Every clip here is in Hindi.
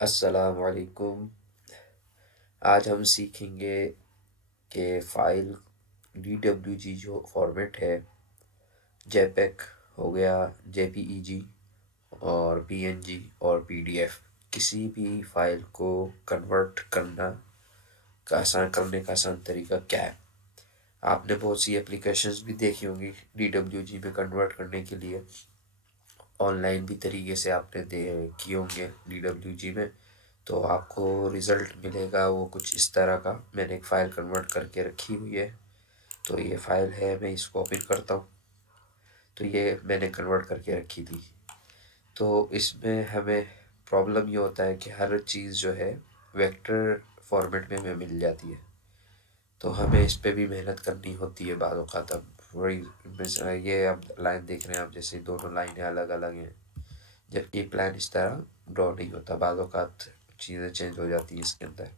अस्सलाम वालेकुम। आज हम सीखेंगे कि फ़ाइल DWG जो फॉर्मेट है, जेपेग हो गया, जेपीईजी और पीएनजी और पीडीएफ, किसी भी फाइल को कन्वर्ट करने का आसान तरीका क्या है। आपने बहुत सी एप्लीकेशंस भी देखी होंगी DWG में कन्वर्ट करने के लिए। ऑनलाइन भी तरीके से आपने दे किए होंगे DWG में, तो आपको रिज़ल्ट मिलेगा वो कुछ इस तरह का। मैंने एक फ़ाइल कन्वर्ट करके रखी हुई है, तो ये फ़ाइल है, मैं इसको ओपन करता हूँ। तो ये मैंने कन्वर्ट करके रखी थी। तो इसमें हमें प्रॉब्लम ये होता है कि हर चीज़ जो है वेक्टर फॉर्मेट में हमें मिल जाती है, तो हमें इस पे भी मेहनत करनी होती है बाद औक़ात। अब वही ये अब लाइन देख रहे हैं आप, जैसे दोनों लाइनें अलग अलग हैं, जबकि प्लान इस तरह ड्रॉ नहीं होता, बाद औक़ात चीज़ें चेंज हो जाती हैं इसके अंदर।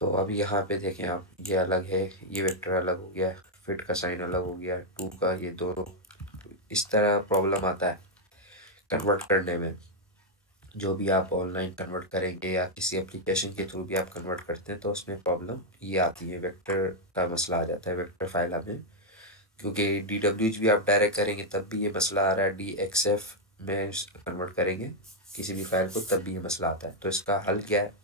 तो अब यहाँ पे देखें आप, ये अलग है, ये वेक्टर अलग हो गया, फिट का साइन अलग हो गया, टू का, ये दोनों इस तरह प्रॉब्लम आता है कन्वर्ट करने में। जो भी आप ऑनलाइन कन्वर्ट करेंगे या किसी एप्लीकेशन के थ्रू भी आप कन्वर्ट करते हैं, तो उसमें प्रॉब्लम ये आती है, वेक्टर का मसला आ जाता है, वेक्टर फाइल हमें। क्योंकि DWG भी आप डायरेक्ट करेंगे तब भी ये मसला आ रहा है, DXF में कन्वर्ट करेंगे किसी भी फाइल को तब भी ये मसला आता है। तो इसका हल क्या है?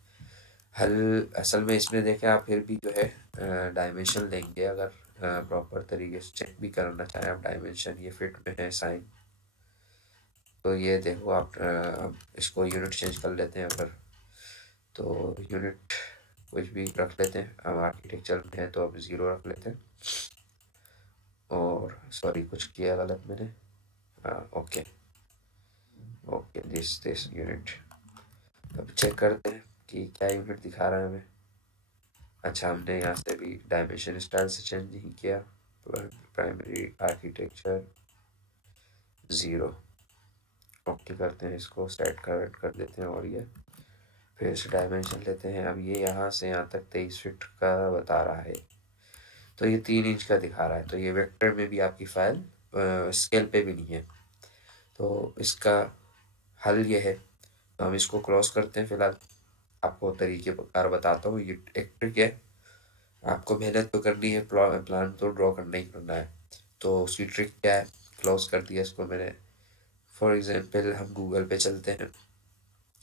हल असल में इसमें देखें आप, फिर भी जो है डायमेंशन लेंगे, अगर प्रॉपर तरीके से चेक भी करना चाहें आप डायमेंशन, ये फिट में है साइन, तो ये देखो आप अब इसको यूनिट चेंज कर लेते हैं अगर, तो यूनिट कुछ भी रख लेते हैं। अब आर्किटेक्चर में है तो अब 0 रख लेते हैं। और सॉरी, कुछ किया गलत मैंने। Okay okay, this unit. अब चेक करते हैं कि क्या यूनिट दिखा रहा है हमें। अच्छा, हमने यहाँ से भी डायमेंशन स्टाइल से चेंज नहीं किया। Primary architecture 0। ओके करते हैं, इसको सेट कर देते हैं। और ये फिर से डायमेंशन लेते हैं। अब ये यहाँ से यहाँ तक 23 फीट का बता रहा है, तो ये 3 इंच का दिखा रहा है, तो ये वेक्टर में भी आपकी फाइल स्केल पे भी नहीं है। तो इसका हल ये है, तो हम इसको क्रॉस करते हैं। फिलहाल आपको तरीके कार बताता हूँ, ये एक ट्रिक है। आपको मेहनत तो करनी है, प्लान तो ड्रॉ करना ही करना है। तो उसकी ट्रिक क्या है? क्लोज कर दिया इसको मैंने। फॉर एग्जांपल हम गूगल पे चलते हैं,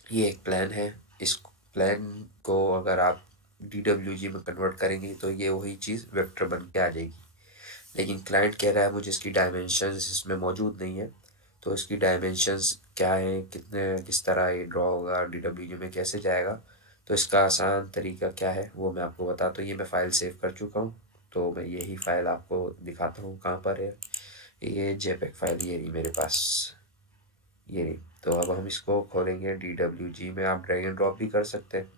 ये एक प्लान है। इस प्लान को अगर आप DWG में कन्वर्ट करेंगे तो ये वही चीज़ वेक्टर बन के आ जाएगी। लेकिन क्लाइंट कह रहा है मुझे इसकी डायमेंशंस इसमें मौजूद नहीं है, तो इसकी डायमेंशंस क्या है, कितने किस तरह ये ड्रॉ होगा, DWG में कैसे जाएगा। तो इसका आसान तरीका क्या है वो मैं आपको बताता हूँ। ये मैं फ़ाइल सेव कर चुका हूँ, तो मैं यही फ़ाइल आपको दिखाता हूँ कहाँ पर है। ये जेपेग फाइल ये रही मेरे पास, ये रही। तो अब हम इसको खोलेंगे DWG में। आप ड्रैग एंड ड्रॉप भी कर सकते हैं,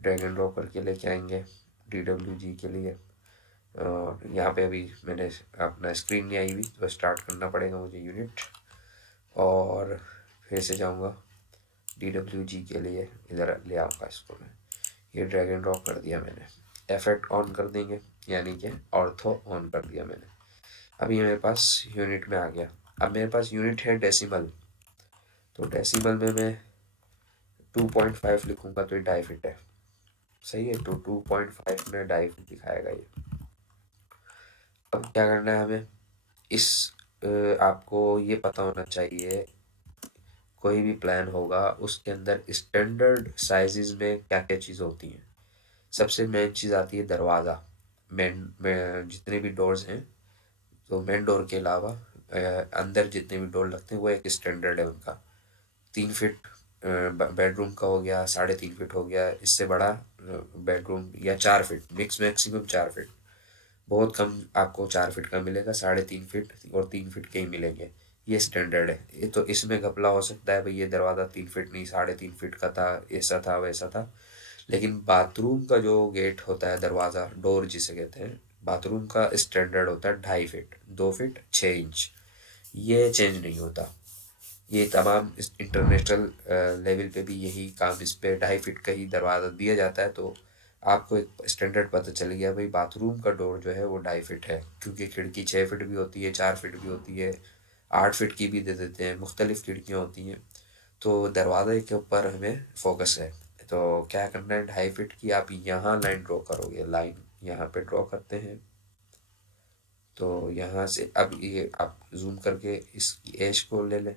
ड्रैग एंड ड्रॉप करके लेके आएंगे DWG के लिए। यहाँ पे अभी मैंने अपना स्क्रीन नहीं आई हुई, तो स्टार्ट करना पड़ेगा मुझे यूनिट, और फिर से जाऊँगा DWG के लिए, इधर ले आऊँगा इसको मैं। ये ड्रैग एंड ड्रॉप कर दिया मैंने, इफेक्ट ऑन कर देंगे, यानी कि ऑर्थो ऑन कर दिया मैंने। अभी मेरे पास यूनिट में आ गया। अब मेरे पास यूनिट है डेसिमल, तो डेसिमल में मैं 2.5 लिखूँगा तो ये ढाई फिट है। सही है, तो 2.5 में ढाई फिट दिखाएगा ये। अब क्या करना है हमें, इस आपको ये पता होना चाहिए, कोई भी प्लान होगा उसके अंदर स्टैंडर्ड साइजेस में क्या क्या चीज़ होती हैं। सबसे मेन चीज़ आती है दरवाज़ा। मेन जितने भी डोर्स हैं, तो मेन डोर के अलावा अंदर जितने भी डोर लगते हैं वो एक स्टैंडर्ड है उनका। 3 फीट बेडरूम का हो गया, 3.5 फीट हो गया, इससे बड़ा बेडरूम, या 4 फीट, मैक्सिमम 4 फीट। बहुत कम आपको 4 फीट का मिलेगा, 3.5 फीट और 3 फीट के ही मिलेंगे। ये स्टैंडर्ड है। ये तो इसमें घपला हो सकता है भाई, ये दरवाज़ा 3 फीट नहीं 3.5 फीट का था, ऐसा था वैसा था। लेकिन बाथरूम का जो गेट होता है, दरवाज़ा, डोर जिसे कहते हैं, बाथरूम का स्टैंडर्ड होता है 2.5 फीट, 2 फीट 6 इंच। ये चेंज नहीं होता। ये तमाम इस इंटरनेशनल लेवल पे भी यही काम, इस पे 2.5 फीट का ही दरवाज़ा दिया जाता है। तो आपको एक स्टैंडर्ड पता चल गया भाई, बाथरूम का डोर जो है वो 2.5 फीट है, क्योंकि खिड़की 6 फीट भी होती है, 4 फीट भी होती है, 8 फीट की भी दे देते हैं, मुख्तलिफ खिड़कियाँ होती हैं। तो दरवाजे के ऊपर हमें फोकस है। तो क्या करना है, 2.5 फीट की आप यहाँ लाइन ड्रॉ करोगे। लाइन यहाँ पे ड्रॉ करते हैं। तो यहाँ से अब ये आप जूम करके इसकी एज को ले लें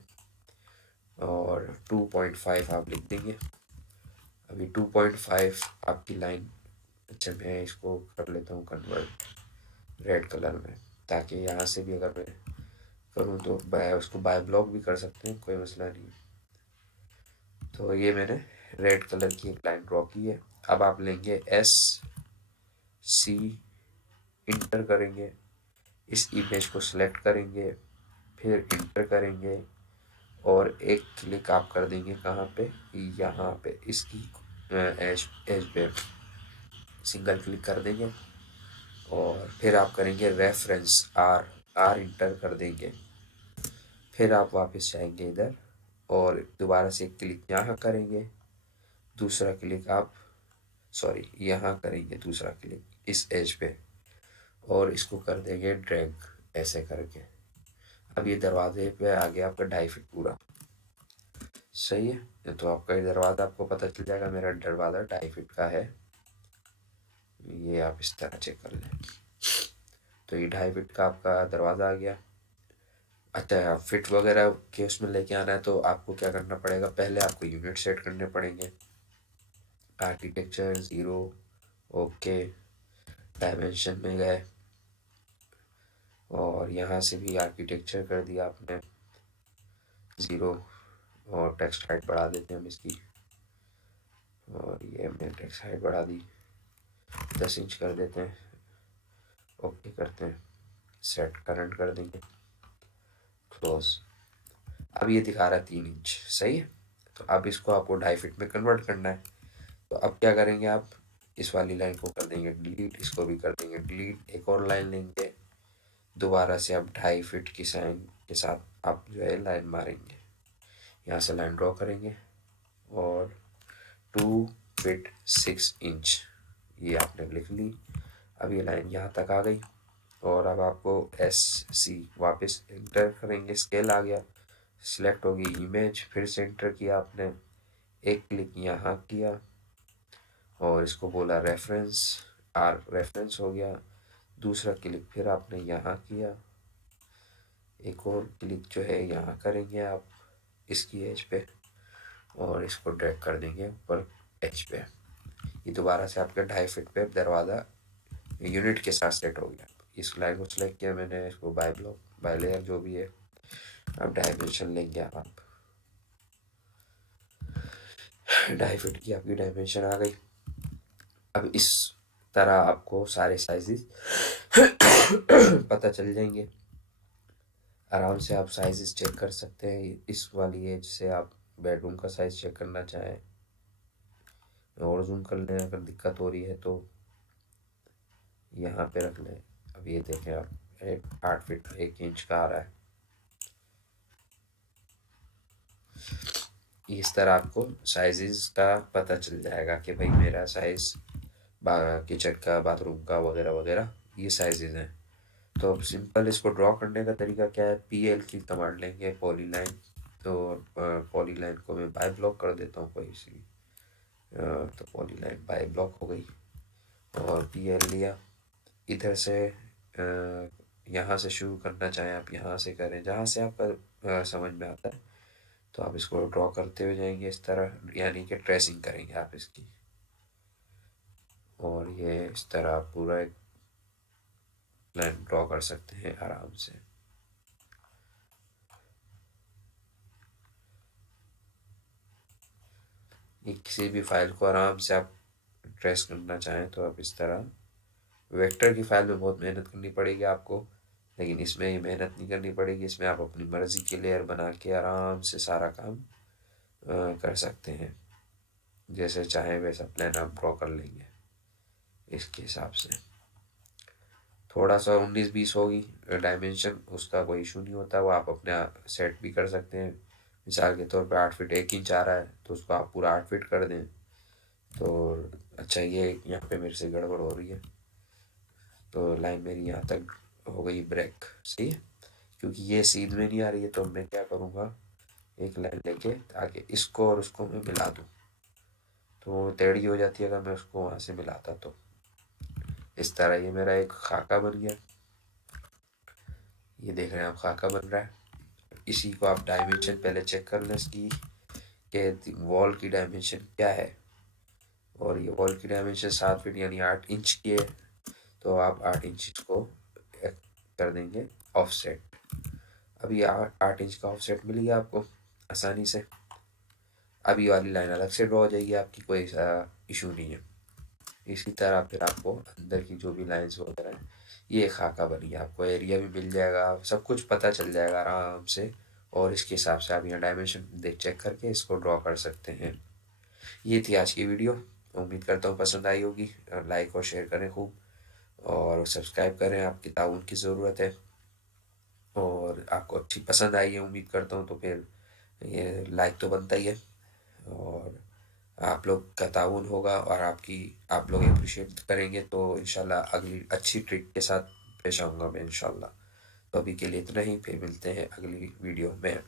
और 2.5 आप लिख देंगे। अभी 2.5 आपकी लाइन। अच्छा, मैं इसको कर लेता हूँ कन्वर्ट रेड कलर में, ताकि यहाँ से भी अगर मैं करूँ तो उसको बाय ब्लॉक भी कर सकते हैं, कोई मसला नहीं। तो ये मैंने रेड कलर की एक लाइन ड्रॉ की है। अब आप लेंगे SC, इंटर करेंगे, इस इमेज को सिलेक्ट करेंगे, फिर इंटर करेंगे और एक क्लिक आप कर देंगे कहाँ पे, यहाँ पे इसकी एज पे सिंगल क्लिक कर देंगे और फिर आप करेंगे रेफरेंस R इंटर कर देंगे। फिर आप वापस जाएंगे इधर और दोबारा से एक क्लिक यहाँ करेंगे, दूसरा क्लिक आप यहाँ करेंगे, दूसरा क्लिक इस एज पे और इसको कर देंगे ड्रैग ऐसे करके। अब ये दरवाजे पे आ गया आपका 2.5 फीट पूरा। सही है। तो आपका ये दरवाज़ा आपको पता चल जाएगा मेरा दरवाज़ा 2.5 फीट का है। ये आप इस तरह चेक कर लें। तो ये 2.5 फीट का आपका दरवाज़ा आ गया। अच्छा, फिट वगैरह के उसमें लेके आना है तो आपको क्या करना पड़ेगा, पहले आपको यूनिट सेट करने पड़ेंगे। आर्किटेक्चर 0, ओके, डायमेंशन में गए और यहाँ से भी आर्किटेक्चर कर दिया आपने 0 और टेक्स्ट हाइट बढ़ा देते हैं हम इसकी, और ये हमने टेक्स्ट हाइट बढ़ा दी 10 इंच कर देते हैं। ओके करते हैं, सेट करंट कर देंगे, क्लोज। अब ये दिखा रहा है 3 इंच। सही है। तो अब इसको आपको 2.5 फीट में कन्वर्ट करना है। तो अब क्या करेंगे, आप इस वाली लाइन को कर देंगे डिलीट, इसको भी कर देंगे डिलीट। एक और लाइन लेंगे, दोबारा से आप 2.5 फीट की साइन के साथ आप जो है लाइन मारेंगे। यहाँ से लाइन ड्रॉ करेंगे और 2 फीट 6 इंच ये आपने लिख ली। अब ये लाइन यहाँ तक आ गई और अब आपको SC वापस इंटर करेंगे, स्केल आ गया, सिलेक्ट होगी इमेज, फिर से इंटर किया आपने, एक क्लिक यहाँ किया और इसको बोला रेफरेंस, रेफरेंस हो गया। दूसरा क्लिक फिर आपने यहाँ किया, एक और क्लिक जो है यहाँ करेंगे आप इसकी एज पे और इसको ड्रैग कर देंगे ऊपर एज पे। ये दोबारा से आपके 2.5 फीट पे दरवाज़ा यूनिट के साथ सेट हो गया। इस लाइन को सिलेक्ट किया मैंने, इसको बाय ब्लॉक बाय लेयर जो भी है। अब डायमेंशन लेंगे आप 2.5 फीट की आपकी डायमेंशन आ गई। अब इस तरह आपको सारे साइजेस पता चल जाएंगे। आराम से आप साइजेस चेक कर सकते हैं। इस वाली एज से आप बेडरूम का साइज़ चेक करना चाहें और जूम कर लें, अगर दिक्कत हो रही है तो यहाँ पे रख लें। अब ये देखें आप 8 फीट 1 इंच का आ रहा है। इस तरह आपको साइजेस का पता चल जाएगा कि भाई मेरा साइज़ किचन का, बाथरूम का वगैरह वगैरह ये साइजेस हैं। तो अब सिंपल इसको ड्रॉ करने का तरीका क्या है, PL की कमांड लेंगे, पॉलीलाइन। तो पॉलीलाइन को मैं बाय ब्लॉक कर देता हूँ कोई सी, तो पॉलीलाइन बाय ब्लॉक हो गई और PL लिया। इधर से यहाँ से शुरू करना चाहें आप यहाँ से करें, जहाँ से आपका समझ में आता है। तो आप इसको ड्रॉ करते हुए जाएंगे इस तरह, यानी कि ट्रेसिंग करेंगे आप इसकी, और ये इस तरह आप पूरा एक लाइन ड्रॉ कर सकते हैं आराम से। ये किसी भी फाइल को आराम से आप ट्रेस करना चाहें तो आप इस तरह, वेक्टर की फाइल में बहुत मेहनत करनी पड़ेगी आपको, लेकिन इसमें ये मेहनत नहीं करनी पड़ेगी। इसमें आप अपनी मर्ज़ी की लेयर बना के आराम से सारा काम कर सकते हैं। जैसे चाहें वैसा प्लान आप ड्रॉ कर लेंगे इसके हिसाब से। थोड़ा सा 19-20 होगी डायमेंशन, उसका कोई इशू नहीं होता, वो आप अपने सेट भी कर सकते हैं। मिसाल के तौर पे 8 फीट 1 इंच आ रहा है तो उसको आप पूरा 8 फीट कर दें। तो अच्छा, ये यहाँ पे मेरे से गड़बड़ हो रही है, तो लाइन मेरी यहाँ तक हो गई ब्रेक। सही है, क्योंकि ये सीध में नहीं आ रही है तो मैं क्या करूँगा, एक लाइन लेके आगे इसको और उसको मैं मिला दूँ तो टेढ़ी हो जाती है अगर मैं उसको वहाँ से मिलाता तो। इस तरह ये मेरा एक खाका बन गया। ये देख रहे हैं आप खाका बन रहा है। इसी को आप डायमेंशन पहले चेक कर लें इसकी कि वॉल की डायमेंशन क्या है। और ये वॉल की डायमेंशन 7 फीट यानी 8 इंच की है। तो आप 8 इंच को कर देंगे ऑफसेट। अभी 8 इंच का ऑफसेट मिल गया आपको आसानी से। अभी वाली लाइन अलग से ड्रॉ हो जाएगी आपकी, कोई इशू नहीं है। इसी तरह फिर आपको अंदर की जो भी लाइंस वगैरह हैं ये खाका बन गया। आपको एरिया भी मिल जाएगा, सब कुछ पता चल जाएगा आराम से। और इसके हिसाब से आप यहाँ डायमेंशन देख चेक करके इसको ड्रॉ कर सकते हैं। ये थी आज की वीडियो। उम्मीद करता हूँ पसंद आई होगी। लाइक और शेयर करें खूब और सब्सक्राइब करें, आपकी ताउन की ज़रूरत है। और आपको अच्छी पसंद आई है उम्मीद करता हूँ, तो फिर ये लाइक तो बनता ही है। और आप लोग का ताउन होगा और आप लोग अप्रिशिएट करेंगे तो इंशाल्लाह अगली अच्छी ट्रिक के साथ पेश आऊँगा मैं इंशाल्लाह। तो अभी के लिए इतना ही, फिर मिलते हैं अगली वीडियो में।